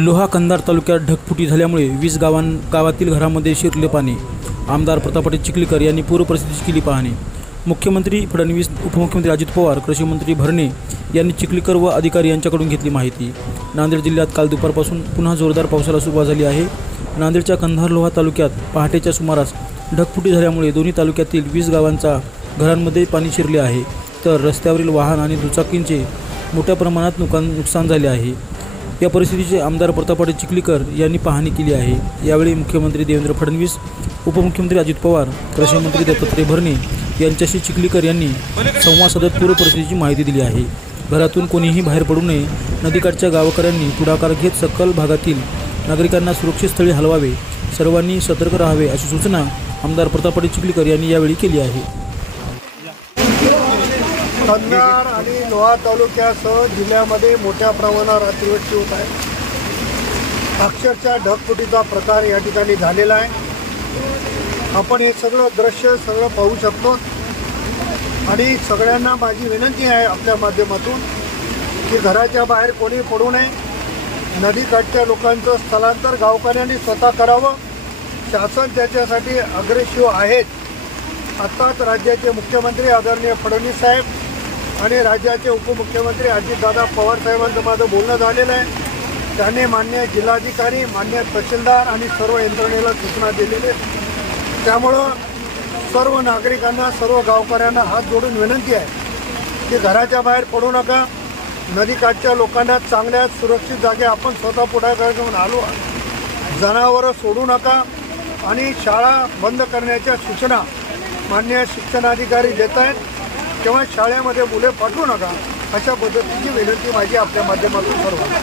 लोहा कंधार तालुक्यात ढगफुटी झाल्यामुळे 20 गावातील घरांमध्ये शिरले पाणी। आमदार प्रतापराव चिखलीकर यांनी पूर परिस्थितीची केली पाहणी। मुख्यमंत्री फडणवीस, उपमुख्यमंत्री अजित पवार, कृषी मंत्री भरणे यांनी चिखलीकर व अधिकारी यांच्याकडून घेतली माहिती। नांदेड जिल्ह्यात काल दुपारपासून पुन्हा जोरदार पावसाला सुरुवात झाली आहे। नांदेडच्या कंधार लोहा तालुक्यात पहाटेच्या सुमारास ढगफुटी झाल्यामुळे दोन्ही तालुक्यातील 20 गावांच्या घरांमध्ये पाणी शिरले आहे, तर रस्त्यावरील वाहन आणि दुचाकींचे मोठ्या प्रमाणात नुकसान झाले आहे। या परिस्थितीचे आमदार प्रतापराव चिखलीकर यांनी पाहणी केली आहे। यावेळी मुख्यमंत्री देवेंद्र फडणवीस, उपमुख्यमंत्री अजित पवार, कृषी मंत्री दत्तात्रय भरणे यांच्याशी चिखलीकर यांनी संवाद साधत पूर परिस्थितीची माहिती दिली आहे। घरातून कोणीही बाहेर पडू नये, नदीकाठच्या गावकऱ्यांनी पुढाकार घेत सखल भागातील नागरिकांना सुरक्षित स्थळी हलवावे, सर्वांनी सतर्क राहावे अशी सूचना आमदार प्रतापराव चिखलीकर यांनी यावेळी केली आहे। कंधार आणि लोहा तालुक्यासह जिल्ह्यामध्ये मोठ्या प्रमाणावर अतिवृष्टी होत आहे। अक्षरशः ढगफुटीचा प्रकार या ठिकाणी झालेला आहे। आपण हे सगळं दृश्य पाहू शकतो आणि सगळ्यांना माझी विनंती आहे आपल्या माध्यमातून की घराच्या बाहेर कोणी पडू नये। नदीकाठच्या लोकांचं स्थलांतर गावकऱ्यांनी स्वतः करावं। शासन त्याच्यासाठी अग्रेसिव्ह आहेत। आत्ताच राज्याचे मुख्यमंत्री आदरणीय फडणवीस साहेब आणि राज्याचे उपमुख्यमंत्री अजितदादा पवार साहेबांचं माझं बोलणं झालेलं आहे। त्यांनी मान्य जिल्हाधिकारी, मान्य तहसीलदार आणि सर्व यंत्रणेला सूचना दिलेल्या आहेत। त्यामुळं सर्व नागरिकांना, सर्व गावकऱ्यांना हात जोडून विनंती आहे की घराच्या बाहेर पडू नका। नदीकाठच्या लोकांना चांगल्या सुरक्षित जागे आपण स्वतः पुढाकार घेऊन आलो। जनावरं सोडू नका आणि शाळा बंद करण्याच्या सूचना मान्य शिक्षणाधिकारी देत आहेत, तेव्हा शाळेमध्ये मुले पाठवू नका अशा पद्धतीची विनंती माझी आपल्या माध्यमातून सर्वांना।